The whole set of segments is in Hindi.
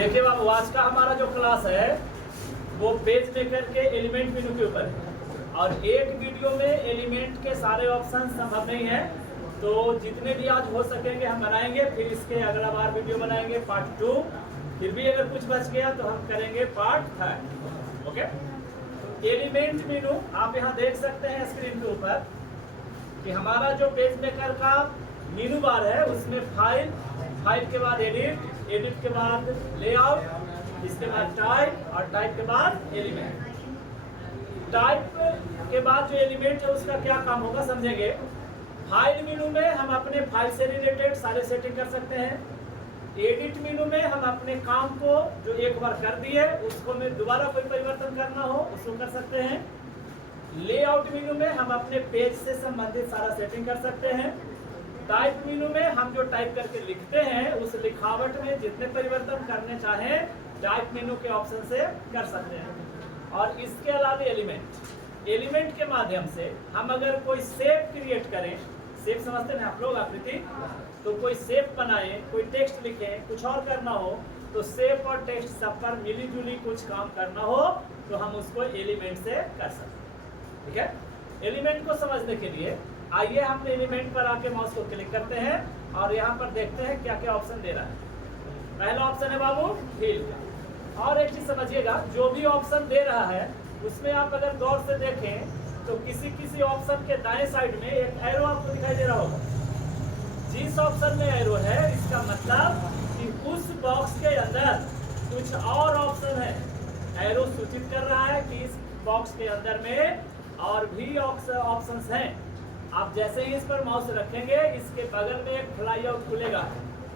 देखिए बाबू, आज का हमारा जो क्लास है वो पेज मेकर के एलिमेंट मेनू के ऊपर है और एक वीडियो में एलिमेंट के सारे ऑप्शन संभव नहीं है, तो जितने भी आज हो सकेंगे हम बनाएंगे। फिर इसके अगला बार वीडियो बनाएंगे पार्ट 2। फिर भी अगर कुछ बच गया तो हम करेंगे पार्ट 3। ओके, तो एलिमेंट मेनू आप यहाँ देख सकते हैं स्क्रीन के ऊपर कि हमारा जो पेज मेकर का मेनू बार है उसमें फाइल, फाइल के बाद एडिट, एडिट के बाद लेआउट, इसके बाद टाइप और टाइप के बाद एलिमेंट। टाइप के बाद जो एलिमेंट है उसका क्या काम होगा समझेंगे। फाइल मेनू में हम अपने फाइल से रिलेटेड सारे सेटिंग कर सकते हैं। एडिट मेनू में हम अपने काम को जो एक बार कर दिए उसको में दोबारा कोई परिवर्तन करना हो उसको कर सकते हैं। लेआउट मेनू में हम अपने पेज से संबंधित सारा सेटिंग कर सकते हैं। टाइप मेनू में हम जो टाइप करके लिखते हैं उस लिखावट में जितने परिवर्तन करने चाहें टाइप मेनू के ऑप्शन से कर सकते हैं। और इसके अलावा एलिमेंट, एलिमेंट के माध्यम से हम अगर कोई शेप क्रिएट करें, शेप समझते हैं आप लोग, आकृति, तो कोई शेप बनाएं, कोई टेक्स्ट लिखें, कुछ और करना हो तो शेप और टेक्स्ट सब पर मिली जुली कुछ काम करना हो तो हम उसको एलिमेंट से कर सकते हैं। ठीक है, एलिमेंट को समझने के लिए आइए हम एलिमेंट पर आके माउस को क्लिक करते हैं और यहाँ पर देखते हैं क्या क्या ऑप्शन दे रहा है। पहला ऑप्शन है बाबू फिल का। और एक चीज समझिएगा, जो भी ऑप्शन दे रहा है उसमें आप अगर गौर से देखें तो किसी किसी ऑप्शन के दाएं साइड में एक एरो आपको दिखाई दे रहा होगा। जिस ऑप्शन में एरो है इसका मतलब कि उस बॉक्स के अंदर कुछ और ऑप्शन है। एरो सूचित कर रहा है कि इस बॉक्स के अंदर में और भी ऑप्शंस हैं। आप जैसे ही इस पर माउस रखेंगे इसके बगल में एक फ्लाई आउट खुलेगा।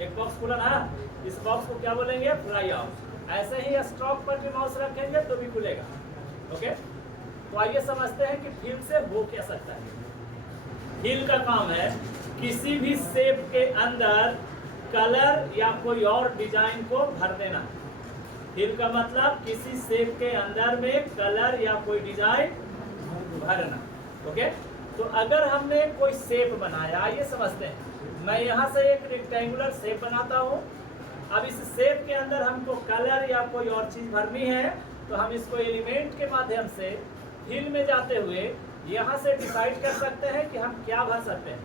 एक बॉक्स खुला ना, इस बॉक्स को क्या बोलेंगे, फ्लाई आउट। ऐसे ही स्ट्रोक पर भी माउस रखेंगे तो भी खुलेगा। ओके, तो आइए समझते हैं कि फिल से हो क्या सकता है। फिल का काम है किसी भी शेप के अंदर कलर या कोई और डिजाइन को भर देना। फिल का मतलब किसी शेप के अंदर में कलर या कोई डिजाइन भरना। ओके, तो अगर हमने कोई शेप बनाया, आइए समझते हैं। मैं यहाँ से एक रेक्टेंगुलर शेप बनाता हूँ। अब इस शेप के अंदर हमको कलर या कोई और चीज भरनी है तो हम इसको एलिमेंट के माध्यम से फिल में जाते हुए यहाँ से डिसाइड कर सकते हैं कि हम क्या भर सकते हैं।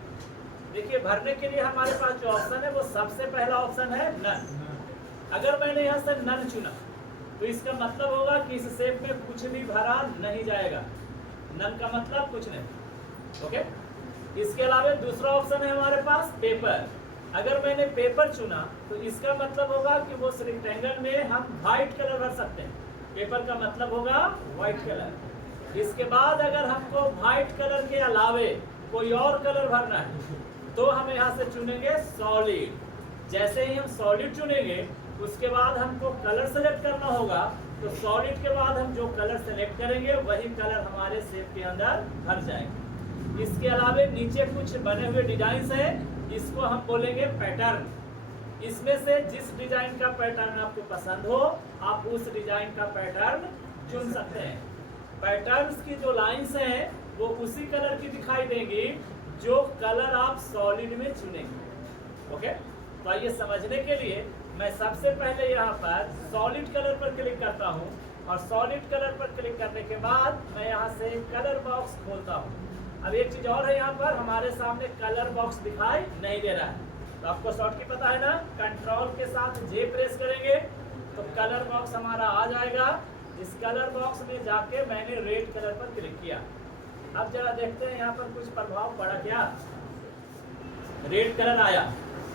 देखिए, भरने के लिए हमारे पास जो ऑप्शन है वो सबसे पहला ऑप्शन है नन। अगर मैंने यहाँ से नन चुना तो इसका मतलब होगा कि इस शेप में कुछ भी भरा नहीं जाएगा। नन का मतलब कुछ नहीं। ओके, इसके अलावा दूसरा ऑप्शन है हमारे पास पेपर। अगर मैंने पेपर चुना तो इसका मतलब होगा कि वो रेक्टेंगल में हम व्हाइट कलर भर सकते हैं। पेपर का मतलब होगा व्हाइट कलर। इसके बाद अगर हमको व्हाइट कलर के अलावे कोई और कलर भरना है तो हम यहाँ से चुनेंगे सॉलिड। जैसे ही हम सॉलिड चुनेंगे उसके बाद हमको कलर सेलेक्ट करना होगा, तो सॉलिड के बाद हम जो कलर सेलेक्ट करेंगे वही कलर हमारे शेप के अंदर भर जाएंगे। इसके अलावा नीचे कुछ बने हुए डिजाइन हैं, इसको हम बोलेंगे पैटर्न। इसमें से जिस डिजाइन का पैटर्न आपको पसंद हो आप उस डिजाइन का पैटर्न चुन सकते हैं। पैटर्न्स की जो लाइंस हैं वो उसी कलर की दिखाई देंगी जो कलर आप सॉलिड में चुनेंगे। ओके, तो आइए समझने के लिए मैं सबसे पहले यहाँ पर सॉलिड कलर पर क्लिक करता हूँ और सॉलिड कलर पर क्लिक करने के बाद मैं यहाँ से कलर बॉक्स खोलता हूँ। अब एक चीज और है, यहाँ पर हमारे सामने कलर बॉक्स दिखाई नहीं दे रहा है। तो आपको शॉर्टकट पता है ना, कंट्रोल के साथ जे प्रेस करेंगे तो कलर बॉक्स हमारा आ जाएगा। इस कलर बॉक्स में जाके मैंने रेड कलर पर क्लिक किया। अब जरा देखते हैं यहाँ पर कुछ प्रभाव पड़ा क्या। रेड कलर आया।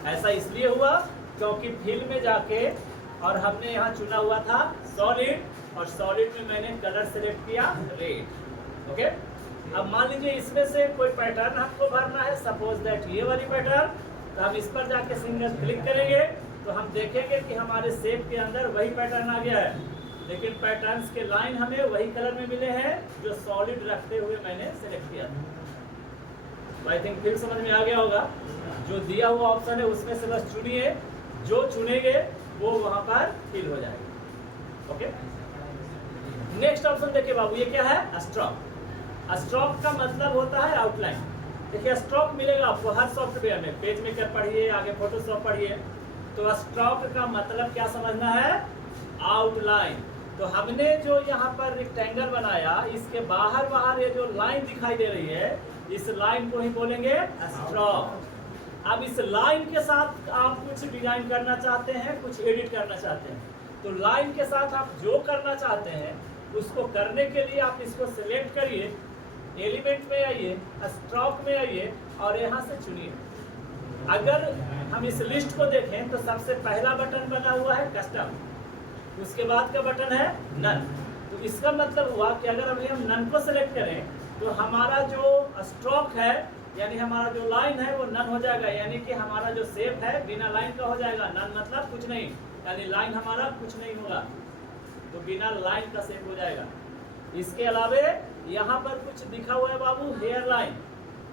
ऐसा इसलिए हुआ क्योंकि फिल में जाके और हमने यहाँ चुना हुआ था सॉलिड और सॉलिड में मैंने कलर सेलेक्ट किया रेड। ओके, अब मान लीजिए इसमें से कोई पैटर्न हमको भरना है, सपोज दैट ये वाली पैटर्न, तो हम इस पर जाके सिंगल क्लिक करेंगे तो हम देखेंगे कि हमारे शेप के अंदर वही पैटर्न आ गया है, लेकिन पैटर्न्स के लाइन हमें वही कलर में मिले हैं जो सॉलिड रखते हुए मैंने सेलेक्ट किया था। तो आई थिंक फिर समझ में आ गया होगा। जो दिया हुआ ऑप्शन है उसमें से बस चुनिए, जो चुनेंगे वो वहां पर फिल हो जाएगा। ओके, नेक्स्ट ऑप्शन देखिए बाबू, ये क्या है, स्ट्रोक। स्ट्रोक का मतलब होता है आउटलाइन। देखिए, स्ट्रोक मिलेगा आपको हर सॉफ्टवेयर में। पेज मेकर पढ़िए, आगे फोटोशॉप पढ़िए, तो स्ट्रोक का मतलब क्या समझना है? आउटलाइन। तो हमने जो यहाँ पर रेक्टेंगल बनाया, इसके बाहर ये जो लाइन दिखाई दे रही है, इस लाइन को ही बोलेंगे स्ट्रोक। अब इस लाइन के साथ आप कुछ डिजाइन करना चाहते हैं, कुछ एडिट करना चाहते हैं, तो लाइन के साथ आप जो करना चाहते हैं उसको करने के लिए आप इसको सिलेक्ट करिए, एलिमेंट में आइए, स्ट्रोक में आइए और यहाँ से चुनिए। अगर हम इस लिस्ट को देखें तो सबसे पहला बटन बना हुआ है कस्टम, उसके बाद का बटन है नन। तो इसका मतलब हुआ कि अगर अभी हम नन को सिलेक्ट करें तो हमारा जो स्ट्रोक है यानी हमारा जो लाइन है वो नन हो जाएगा, यानी कि हमारा जो शेप है बिना लाइन का हो जाएगा। नन मतलब कुछ नहीं, यानी लाइन हमारा कुछ नहीं होगा, तो बिना लाइन का शेप हो जाएगा। इसके अलावे यहाँ पर कुछ दिखा हुआ है बाबू, हेयर लाइन।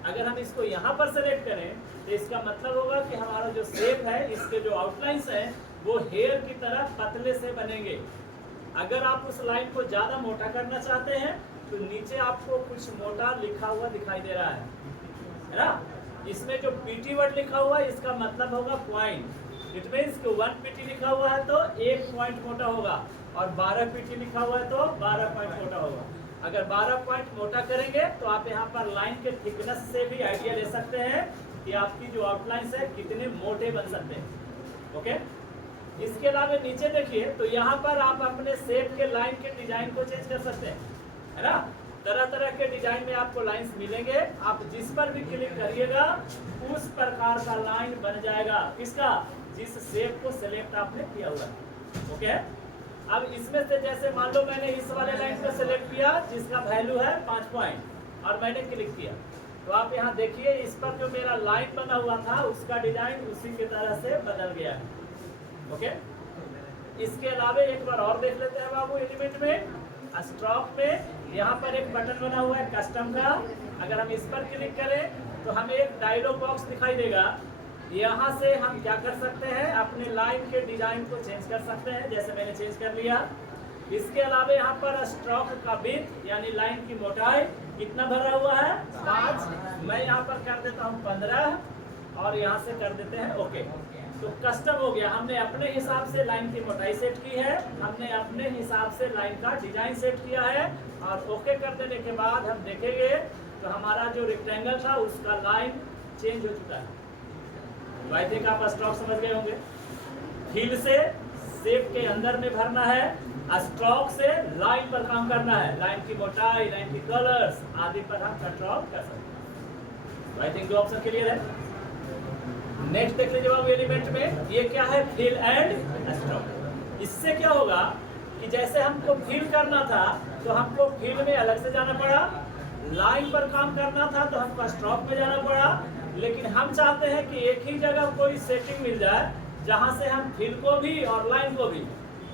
अगर हम इसको यहाँ पर सेलेक्ट करें तो इसका मतलब होगा कि हमारा जो शेप है, इसके जो आउटलाइंस हैं वो हेयर की तरह पतले से बनेंगे। अगर आप उस लाइन को ज़्यादा मोटा करना चाहते हैं तो नीचे आपको कुछ मोटा लिखा हुआ दिखाई दे रहा है ना। इसमें जो पीटी वर्ड लिखा हुआ है इसका मतलब होगा पॉइंट। इट मीन्स कि 1 पीटी लिखा हुआ है तो 1 पॉइंट मोटा होगा, और 12 पीटी लिखा हुआ है तो 12 पॉइंट मोटा होगा। अगर 12 पॉइंट मोटा करेंगे तो आप यहाँ पर लाइन के थिकनेस से भी आइडिया ले सकते हैं कि आपकी जो आउटलाइंस है कितने मोटे बन सकते हैं। ओके, इसके अलावा नीचे देखिए तो यहाँ पर आप अपने शेप के लाइन के डिजाइन को चेंज कर सकते हैं, है ना। तरह तरह के डिजाइन में आपको लाइंस मिलेंगे, आप जिस पर भी क्लिक करिएगा उस प्रकार का लाइन बन जाएगा। किसका? जिस शेप को सिलेक्ट आपने किया हुआ है। ओके, अब इसमें से जैसे मान लो मैंने इस वाले लाइन को सिलेक्ट किया जिसका वैल्यू है 5 पॉइंट और मैंने क्लिक किया, तो आप यहाँ देखिए इस पर जो मेरा लाइन बना हुआ था उसका डिजाइन उसी की तरह से बदल गया है। ओके, इसके अलावा एक बार और देख लेते हैं बाबू, एलिमेंट में स्ट्रोक में यहाँ पर एक बटन बना हुआ है कस्टम का। अगर हम इस पर क्लिक करें तो हमें एक डायलॉग बॉक्स दिखाई देगा। यहाँ से हम क्या कर सकते हैं, अपने लाइन के डिजाइन को चेंज कर सकते हैं, जैसे मैंने चेंज कर लिया। इसके अलावा यहाँ पर स्ट्रोक का विड्थ यानी लाइन की मोटाई कितना भरा हुआ है, 5। मैं यहाँ पर कर देता हूँ 15 और यहाँ से कर देते हैं ओके। तो कस्टम हो गया, हमने अपने हिसाब से लाइन की मोटाई सेट की है, हमने अपने हिसाब से लाइन का डिजाइन सेट किया है, और ओके कर देने के बाद हम देखेंगे तो हमारा जो रेक्टेंगल था उसका लाइन चेंज हो चुका है। तो आई थिंक आप स्ट्रोक समझ गए होंगे। फिल से शेप के अंदर में भरना है, स्ट्रोक से लाइन पर काम करना है, लाइन की मोटाई, लाइन की कलर्स आदि पर हम कंट्रोल कर सकते हैं। तो आई थिंक 2 ऑप्शन क्लियर है। नेक्स्ट देख लीजिए बाबू, एलिमेंट में ये क्या है, फिल एंड स्ट्रोक। इससे क्या होगा कि जैसे हमको फिल करना था तो हमको फिल में अलग से जाना पड़ा, लाइन पर काम करना था तो हमको स्ट्रोक में जाना पड़ा, लेकिन हम चाहते हैं कि एक ही जगह कोई सेटिंग मिल जाए जहां से हम फिल को भी और लाइन को भी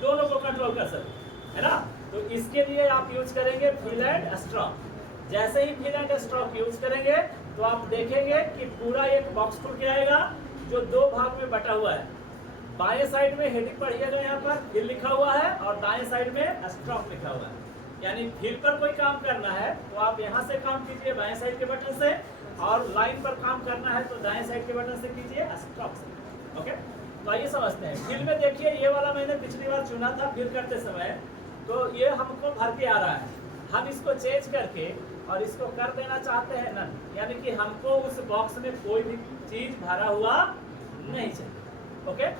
दोनों को कंट्रोल कर सकें, है ना। तो इसके लिए आप यूज करेंगे फिल एंड स्ट्रोक। जैसे ही फिल एंड स्ट्रोक यूज करेंगे तो आप देखेंगे कि पूरा एक बॉक्स खुल के आएगा जो 2 भाग में बटा हुआ है। बाएं साइड में हेडिंग पढ़िएगा, यहाँ पर फिल लिखा हुआ है और दाएं साइड में स्ट्रोक लिखा हुआ है। यानी फिल पर कोई काम करना है तो आप यहाँ से काम कीजिए बाएं साइड के बटन से, और लाइन पर काम करना है तो दाएं साइड के बटन से कीजिए स्ट्रोक से। ओके, तो आइए समझते हैं। फिल में देखिए ये वाला मैंने पिछली बार चुना था फिल करते समय, तो ये हमको भर के आ रहा है। हम इसको चेंज करके और इसको कर देना चाहते हैं नन, यानी कि हमको उस बॉक्स में कोई भी चीज भरा हुआ नहीं चाहिए। ओके,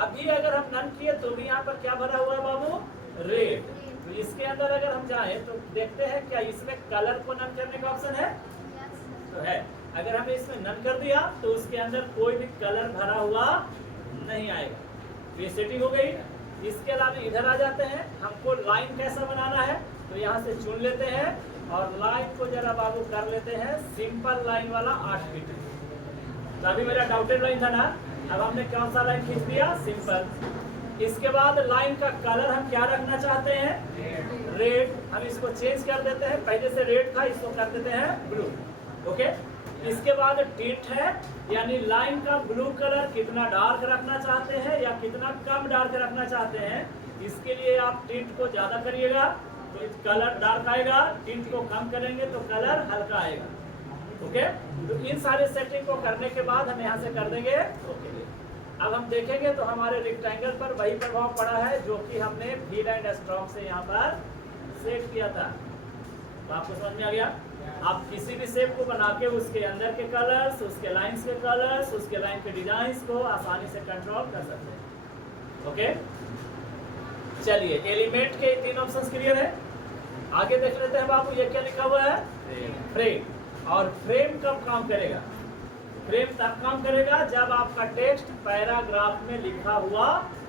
अभी अगर हम नन किए तो भी यहाँ पर क्या भरा हुआ है बाबू, रेड। तो इसके अंदर अगर हम जाएं तो देखते हैं क्या इसमें कलर को नन करने का ऑप्शन है, तो है। अगर हमें इसमें नन कर दिया तो उसके अंदर कोई भी कलर भरा हुआ नहीं आएगा। तो ये सेटिंग हो गई। इसके अलावा इधर आ जाते हैं, हमको लाइन कैसा बनाना है तो यहाँ से चुन लेते हैं और लाइन को जरा बाबू कर लेते हैं सिंपल लाइन वाला 8 फीट। तो अभी मेरा डाउटेड लाइन था ना, अब हमने कौन सा लाइन खींच दिया, सिंपल। इसके बाद लाइन का कलर हम क्या रखना चाहते हैं, रेड। हम इसको चेंज कर देते हैं, पहले से रेड था इसको कर देते हैं ब्लू। ओके, इसके बाद टिंट है, यानी लाइन का ब्लू कलर कितना डार्क रखना चाहते हैं या कितना कम डार्क रखना चाहते हैं। इसके लिए आप टिंट को ज्यादा करिएगा तो कलर डार्क आएगा, टिंट को कम करेंगे तो कलर हल्का आएगा। ओके, तो इन सारे सेटिंग को करने के बाद हम यहाँ से कर देंगे ओके। अब हम देखेंगे तो हमारे रेक्टेंगल पर वही प्रभाव पड़ा है जो कि हमने व्हील एंड स्ट्रोक से यहाँ पर सेट किया था। तो आपको समझ में आ गया। आप किसी भी शेप को बना के उसके अंदर के कलर्स, उसके लाइंस के कलर्स, उसके लाइन के डिजाइंस को आसानी से कंट्रोल कर सकते हैं। ओके, चलिए एलिमेंट के 3 ऑप्शंस क्लियर है। आगे देख लेते हैं बाबू, ये क्या लिखा हुआ है? फ्रेम। और फ्रेम कब काम करेगा? फ्रेम तब काम करेगा जब आपका टेक्स्ट पैराग्राफ में लिखा हुआ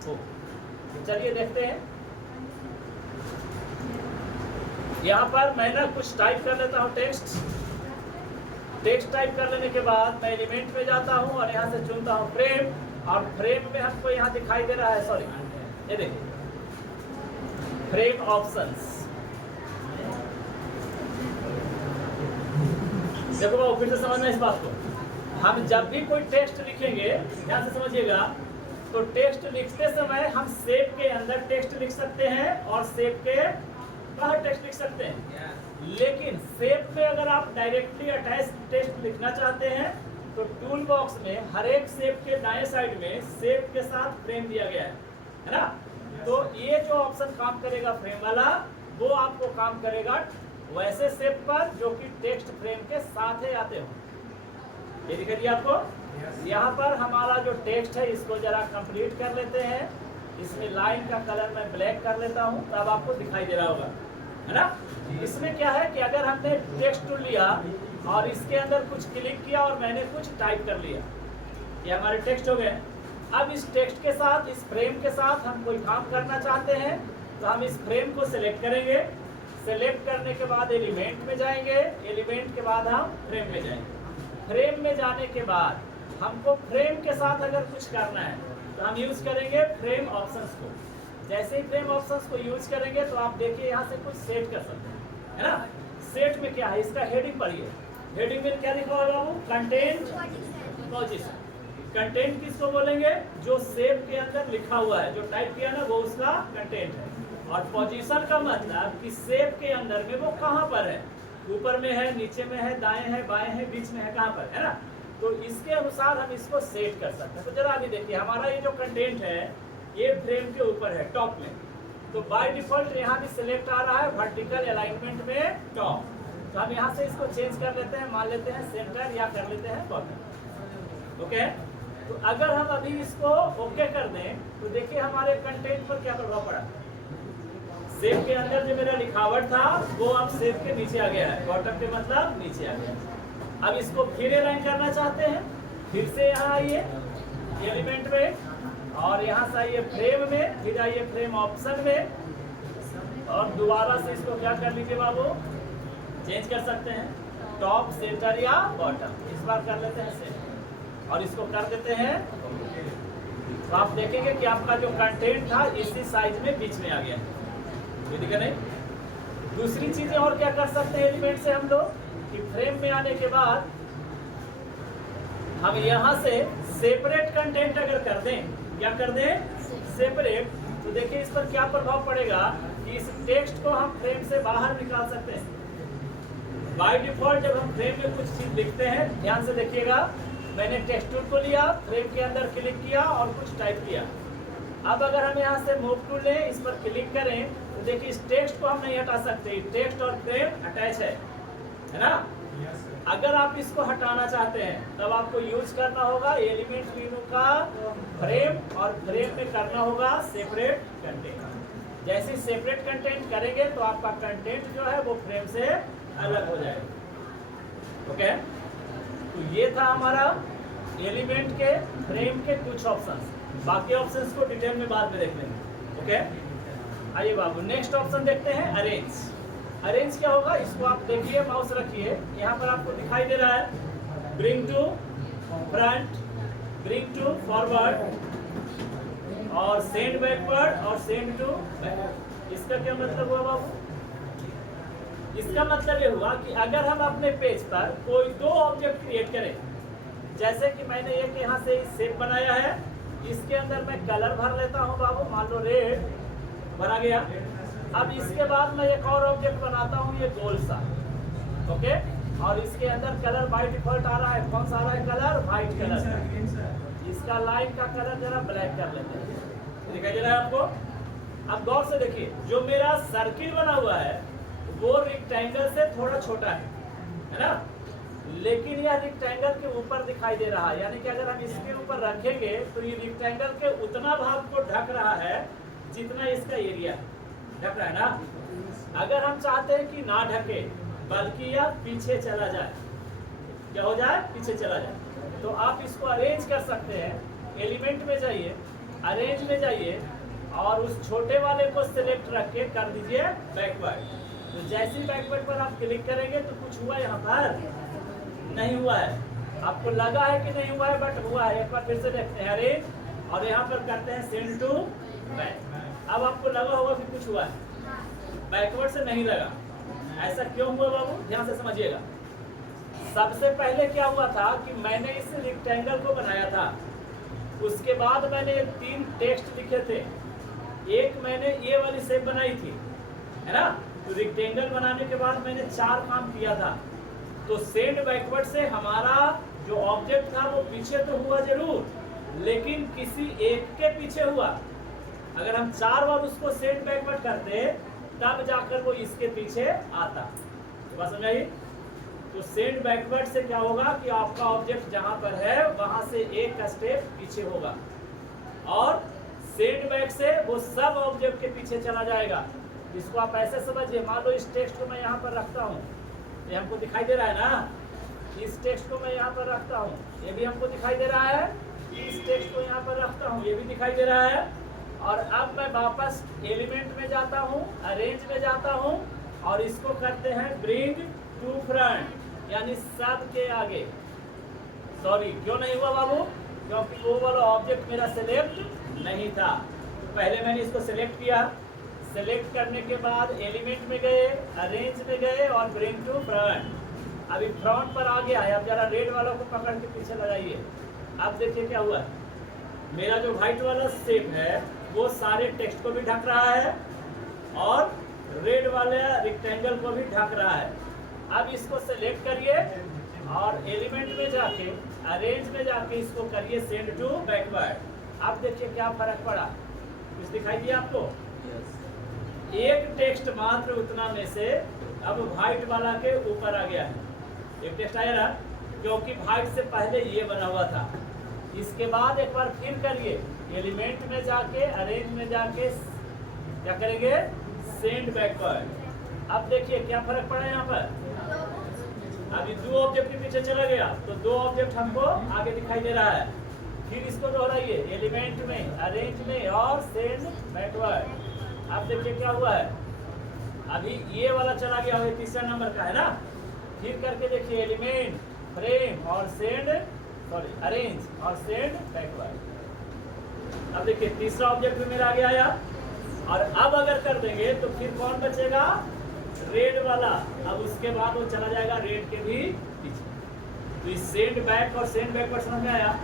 हो। तो चलिए देखते हैं। यहाँ पर मैं ना कुछ टाइप कर लेता हूँ टेक्स्ट टाइप कर लेने के बाद मैं एलिमेंट पे जाता हूँ और यहाँ से चुनता हूँ फ्रेम। और फ्रेम में हमको यहाँ दिखाई दे रहा है, सॉरी ये देखिए फ्रेम ऑप्शंस। देखो बाबू फिर से समझना इस बात को। हम जब भी कोई टेक्स्ट लिखेंगे, ध्यान से समझिएगा, तो टेक्स्ट लिखते समय हम शेप के अंदर टेक्स्ट लिख सकते हैं और शेप के बाहर टेक्स्ट लिख सकते हैं। लेकिन शेप में अगर आप डायरेक्टली अटैच टेक्स्ट लिखना चाहते हैं तो टूल बॉक्स में हर एक शेप के दाएं साइड में शेप के साथ फ्रेम दिया गया है ना। तो ये जो ऑप्शन काम करेगा फ्रेम वाला, वो आपको काम करेगा वैसे शेप पर जो कि टेक्स्ट फ्रेम के साथ ही आते हो। ये दिख रही है आपको? यहाँ पर हमारा जो टेक्स्ट है इसको जरा कंप्लीट कर लेते हैं। इसमें लाइन का कलर मैं ब्लैक कर लेता हूँ, तब आपको दिखाई दे रहा होगा, है ना। इसमें क्या है कि अगर हमने टेक्स्ट टूल लिया और इसके अंदर कुछ क्लिक किया और मैंने कुछ टाइप कर लिया, ये हमारे टेक्स्ट हो गए। अब इस टेक्स्ट के साथ, इस फ्रेम के साथ हम कोई काम करना चाहते हैं तो हम इस फ्रेम को सिलेक्ट करेंगे। सिलेक्ट करने के बाद एलिमेंट में जाएंगे, एलिमेंट के बाद हम फ्रेम में जाएंगे। फ्रेम में जाने के बाद हमको फ्रेम के साथ अगर कुछ करना है तो हम यूज करेंगे फ्रेम ऑप्शंस को। जैसे ही फ्रेम ऑप्शंस को यूज करेंगे तो आप देखिए यहाँ से कुछ सेट कर सकते हैं, है ना। सेट में क्या है, इसका हेडिंग पढ़िए। हेडिंग में क्या लिखा होगा बाबू? Content position. कंटेंट किसको बोलेंगे? जो शेप के अंदर लिखा हुआ है, जो टाइप किया ना, वो उसका कंटेंट है। और पोजीशन का मतलब कि शेप के अंदर में वो कहाँ पर है, ऊपर में है, नीचे में है, दाएं है, बाएं है, बीच में है, कहाँ पर है ना। तो इसके अनुसार हम इसको सेट कर सकते हैं। तो जरा अभी देखिए हमारा ये जो कंटेंट है ये फ्रेम के ऊपर है, टॉप में। तो बाय डिफॉल्ट यहाँ भी सिलेक्ट आ रहा है वर्टिकल अलाइनमेंट में टॉप। तो हम यहाँ से इसको चेंज कर लेते हैं, मान लेते हैं सेंटर या कर लेते हैं बॉटम। ओके, तो अगर हम अभी इसको ओके कर दें तो देखिए हमारे कंटेंट पर क्या प्रभाव पड़ा। शेप के अंदर जो मेरा लिखावट था वो अब शेप के नीचे आ गया है, बॉटम पे मतलब नीचे आ गया। अब इसको फिर अलाइन करना चाहते हैं, फिर से यहाँ आइए एलिमेंट में और यहाँ से आइए फ्रेम में, फिर आइए फ्रेम ऑप्शन में और दोबारा से इसको क्या कर लीजिए बाबू, चेंज कर सकते हैं, टॉप, सेंटर या बॉटम। इस बार कर लेते हैं सेंटर और इसको कर देते हैं। तो आप देखेंगे कि आपका जो कंटेंट था इसी साइज में बीच में आ गया है, ठीक है नहीं। दूसरी चीजें और क्या कर सकते हैं एलिमेंट से हम लोग कि फ्रेम में आने के बाद हम यहाँ से सेपरेट कंटेंट अगर कर दें, क्या कर दें, सेपरेट, तो देखिए इस पर क्या प्रभाव पड़ेगा कि इस टेक्स्ट को हम फ्रेम से बाहर निकाल सकते हैं। बाय डिफॉल्ट जब हम फ्रेम में कुछ चीज लिखते हैं, ध्यान से देखिएगा, मैंने टेक्स्ट टूल को लिया, फ्रेम के अंदर क्लिक किया और कुछ टाइप किया। अब अगर हम यहाँ से मूव टूल लें, इस पर क्लिक करें तो देखिए इस टेक्स्ट को हम नहीं हटा सकते, टेक्स्ट और फ्रेम अटैच है ना। अगर आप इसको हटाना चाहते हैं तब आपको यूज करना होगा एलिमेंट मेनू का फ्रेम और फ्रेम में करना होगा सेपरेट कंटेंट। जैसे सेपरेट कंटेंट करेंगे तो आपका कंटेंट जो है वो फ्रेम से अलग हो जाएगा। ओके, तो ये था हमारा एलिमेंट के फ्रेम के कुछ ऑप्शंस। बाकी ऑप्शंस को डिटेल में बाद में देख लेंगे। ओके, आइए बाबू नेक्स्ट ऑप्शन देखते हैं, अरेंज। अरेंज क्या होगा, इसको आप देखिए, माउस रखिए, यहाँ पर आपको दिखाई दे रहा है bring to front, bring to forward और सेंड बैकवर्ड और सेंड टू बैक। इसका क्या मतलब हुआ बाबू? इसका मतलब ये हुआ कि अगर हम अपने पेज पर कोई दो ऑब्जेक्ट क्रिएट करें, जैसे कि मैंने एक यहाँ से शेप बनाया है, इसके अंदर मैं कलर भर लेता हूँ बाबू, मान लो रेड भरा गया। अब इसके बाद मैं एक और ऑब्जेक्ट बनाता हूँ, ये गोल सा, ओके, और इसके अंदर कलर बाय डिफॉल्ट आ रहा है, कौन सा आ रहा है कलर, व्हाइट कलर। इसका लाइन का कलर जरा ब्लैक कर लेते हैं, दिखाई दे रहा है आपको। अब गौर से देखिए, जो मेरा सर्किल बना हुआ है वो रेक्टेंगल से थोड़ा छोटा है ना, लेकिन यह रेक्टेंगल के ऊपर दिखाई दे रहा है, यानी कि अगर हम इसके ऊपर रखेंगे तो ये रेक्टेंगल के उतना भाग को ढक रहा है जितना इसका एरिया ढक रहा है ना। अगर हम चाहते हैं कि ना ढके बल्कि यह पीछे चला जाए, क्या हो जाए, पीछे चला जाए, तो आप इसको अरेंज कर सकते हैं। एलिमेंट में जाइए, अरेंज में जाइए और उस छोटे वाले को सिलेक्ट रख के कर दीजिए बैकवर्ड। तो जैसे ही बैकवर्ड पर आप क्लिक करेंगे तो कुछ हुआ यहाँ पर नहीं हुआ है, आपको लगा है कि नहीं हुआ है बट हुआ है। एक बार फिर से देखते हैं अरेंज और यहाँ पर करते हैं सेंड टू बैक। अब आपको लगा होगा कि कुछ हुआ है, बैकवर्ड से नहीं लगा। ऐसा क्यों हुआ बाबू, ध्यान से समझिएगा। सबसे पहले क्या हुआ था कि मैंने इस रेक्टेंगल को बनाया था, उसके बाद मैंने 3 टेक्स्ट लिखे थे। एक मैंने ये वाली शेप बनाई थी, है ना, तो रेक्टेंगल बनाने के बाद मैंने 4 काम किया था। तो सेंड बैकवर्ड से हमारा जो ऑब्जेक्ट था वो पीछे तो हुआ जरूर, लेकिन किसी एक के पीछे हुआ। अगर हम 4 बार उसको सेंड बैकवर्ड करते तब जाकर वो इसके पीछे आता। तो बात समझाइए। तो सेंड बैकवर्ड से क्या होगा कि आपका ऑब्जेक्ट जहां पर है वहां से एक स्टेप पीछे होगा, और सेंड बैक से वो सब ऑब्जेक्ट के पीछे चला जाएगा। इसको आप ऐसे समझिए, मान लो इस टेक्स्ट को मैं यहाँ पर रखता हूँ, ये हमको दिखाई दे रहा है ना, इस टेक्स्ट को मैं यहाँ पर रखता हूँ, ये भी हमको दिखाई दे रहा है, इस टेक्स्ट को यहाँ पर रखता हूँ, ये भी दिखाई दे रहा है। और अब मैं वापस एलिमेंट में जाता हूँ, अरेंज में जाता हूँ और इसको करते हैं ब्रिंग टू फ्रंट, यानी सब के आगे। सॉरी, क्यों नहीं हुआ बाबू, क्योंकि वो वाला ऑब्जेक्ट मेरा सिलेक्ट नहीं था। तो पहले मैंने इसको सिलेक्ट किया, सिलेक्ट करने के बाद एलिमेंट में गए, अरेंज में गए और ब्रिंग टू फ्रंट। अभी फ्रंट पर आ गया है। अब जरा रेड वाला को पकड़ के पीछे लगाइए। अब देखिए क्या हुआ, मेरा जो व्हाइट वाला शेप है वो सारे टेक्स्ट को भी ढक रहा है और रेड वाले रेक्टेंगल को भी ढक रहा है। अब इसको सेलेक्ट करिए और एलिमेंट में जाके, अरेंज में जाके इसको करिए सेंड टू बैकवर्ड। अब देखिए क्या फर्क पड़ा, कुछ दिखाई दिया आपको? एक टेक्स्ट मात्र उतना में से अब व्हाइट वाला के ऊपर आ गया है। एक टेक्स्ट आया ना, क्योंकि व्हाइट से पहले ये बना हुआ था। इसके बाद एक बार फिर करिए, एलिमेंट में जाके, अरेंज में जाके क्या करेंगे, सेंड बैकवर्ड। अब देखिए क्या फर्क पड़ा यहाँ पर। अभी 2 ऑब्जेक्ट के पीछे चला गया तो 2 ऑब्जेक्ट हमको आगे दिखाई दे रहा है। फिर इसको दोहराइए, एलिमेंट में, अरेंज में और सेंड बैकवर्ड। अब देखिए क्या हुआ है, अभी ये वाला चला गया, ये तीसरा नंबर का है ना। फिर करके देखिए, एलिमेंट, फ्रेम और सेंड, सॉरी अरेंज और सेंड बैकवर्ड। अब देखिए तीसरा ऑब्जेक्ट भी मेरा आगे आया। और अब अगर कर देंगे तो फिर कौन बचेगा, रेड वाला। अब उसके बाद वो चला जाएगा रेड के भी पीछे। तो इस सेंड बैक और सेंड बैकवर्ड समझ में आया।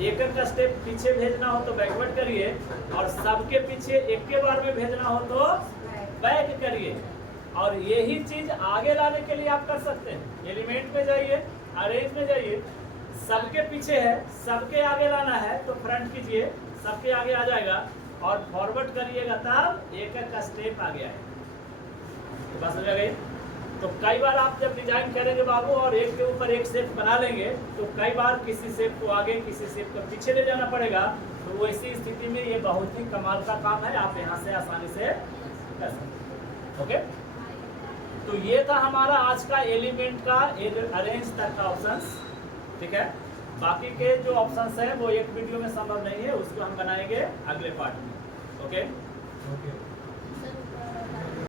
एक एक का स्टेप पीछे भेजना हो तो बैकवर्ड करिए, और सबके पीछे एक के बार में भेजना हो तो बैक करिए। और यही चीज आगे लाने के लिए आप कर सकते हैं। एलिमेंट में जाइए, अरेंज में जाइए, सबके पीछे है, सबके आगे लाना है तो फ्रंट कीजिए, सबके आगे आ जाएगा। और फॉरवर्ड करिएगा तब एक एक का स्टेप आ गया है। तो बात समझ आ गई। तो कई बार आप जब डिजाइन करेंगे बाबू और एक के ऊपर एक शेप बना लेंगे तो कई बार किसी शेप को आगे, किसी शेप को पीछे ले जाना पड़ेगा। तो वैसी स्थिति में ये बहुत ही कमाल का काम है, आप यहाँ से आसानी से कर सकते। ओके, तो ये था हमारा आज का एलिमेंट का अरेंज तक का ऑप्शंस। ठीक है, बाकी के जो ऑप्शंस हैं वो एक वीडियो में संभव नहीं है, उसको हम बनाएंगे अगले पार्ट में। ओके।